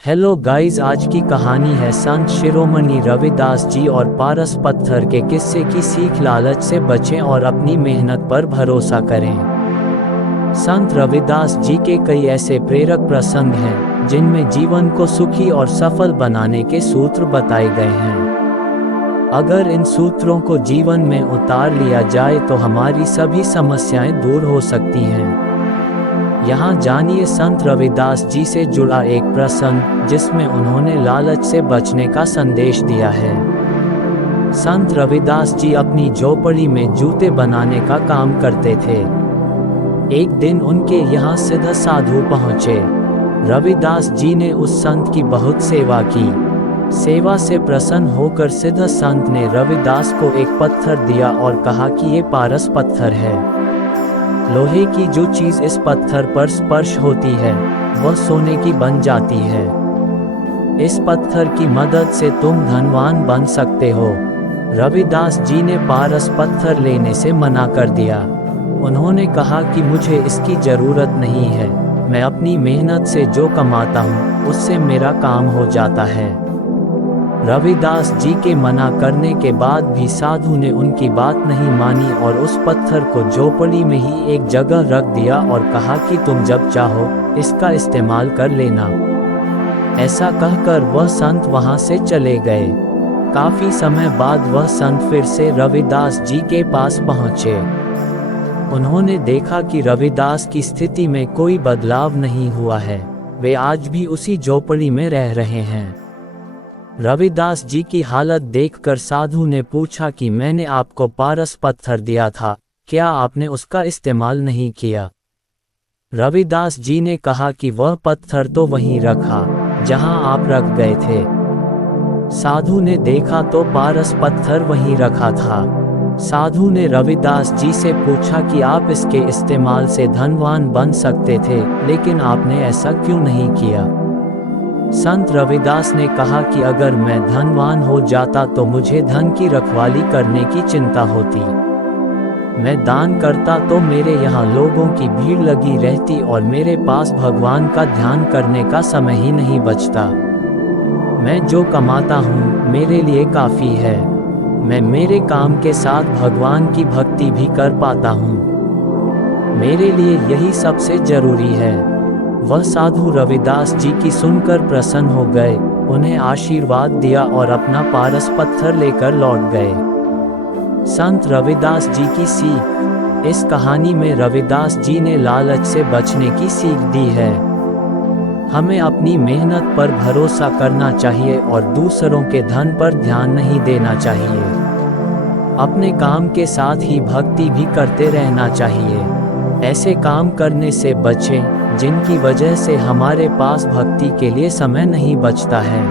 Hello guys, आज की कहानी है संत शिरोमणि रविदास जी और पारस पत्थर के किस्से की सीख। लालच से बचें और अपनी मेहनत पर भरोसा करें। संत रविदास जी के कई ऐसे प्रेरक प्रसंग हैं जिनमें जीवन को सुखी और सफल बनाने के सूत्र बताए गए हैं। अगर इन सूत्रों को जीवन में उतार लिया जाए तो हमारी सभी समस्याएं दूर हो सकती हैं। यहाँ जानिए संत रविदास जी से जुड़ा एक प्रसंग जिसमें उन्होंने लालच से बचने का संदेश दिया है। संत रविदास जी अपनी झोपड़ी में जूते बनाने का काम करते थे। एक दिन उनके यहाँ सिद्ध साधु पहुँचे। रविदास जी ने उस संत की बहुत सेवा की। सेवा से प्रसन्न होकर सिद्ध संत ने रविदास को एक पत्थर दिया और कहा कि ये पारस पत्थर है। लोहे की जो चीज़ इस पत्थर पर स्पर्श होती है वह सोने की बन जाती है। इस पत्थर की मदद से तुम धनवान बन सकते हो। रविदास जी ने पारस पत्थर लेने से मना कर दिया। उन्होंने कहा कि मुझे इसकी ज़रूरत नहीं है, मैं अपनी मेहनत से जो कमाता हूँ उससे मेरा काम हो जाता है। रविदास जी के मना करने के बाद भी साधु ने उनकी बात नहीं मानी और उस पत्थर को झोपड़ी में ही एक जगह रख दिया और कहा कि तुम जब चाहो इसका इस्तेमाल कर लेना। ऐसा कहकर वह संत वहां से चले गए। काफी समय बाद वह संत फिर से रविदास जी के पास पहुंचे। उन्होंने देखा कि रविदास की स्थिति में कोई बदलाव नहीं हुआ है, वे आज भी उसी झोपड़ी में रह रहे हैं। रविदास जी की हालत देखकर साधु ने पूछा कि मैंने आपको पारस पत्थर दिया था, क्या आपने उसका इस्तेमाल नहीं किया? रविदास जी ने कहा कि वह पत्थर तो वहीं रखा जहां आप रख गए थे। साधु ने देखा तो पारस पत्थर वहीं रखा था। साधु ने रविदास जी से पूछा कि आप इसके इस्तेमाल से धनवान बन सकते थे, लेकिन आपने ऐसा क्यों नहीं किया? संत रविदास ने कहा कि अगर मैं धनवान हो जाता तो मुझे धन की रखवाली करने की चिंता होती। मैं दान करता तो मेरे यहाँ लोगों की भीड़ लगी रहती और मेरे पास भगवान का ध्यान करने का समय ही नहीं बचता। मैं जो कमाता हूँ मेरे लिए काफ़ी है। मैं मेरे काम के साथ भगवान की भक्ति भी कर पाता हूँ। मेरे लिए यही सबसे ज़रूरी है। वह साधु रविदास जी की सुनकर प्रसन्न हो गए, उन्हें आशीर्वाद दिया और अपना पारस पत्थर लेकर लौट गए। संत रविदास जी की सीख। इस कहानी में रविदास जी ने लालच से बचने की सीख दी है। हमें अपनी मेहनत पर भरोसा करना चाहिए और दूसरों के धन पर ध्यान नहीं देना चाहिए। अपने काम के साथ ही भक्ति भी करते रहना चाहिए। ऐसे काम करने से बचें जिनकी वजह से हमारे पास भक्ति के लिए समय नहीं बचता है।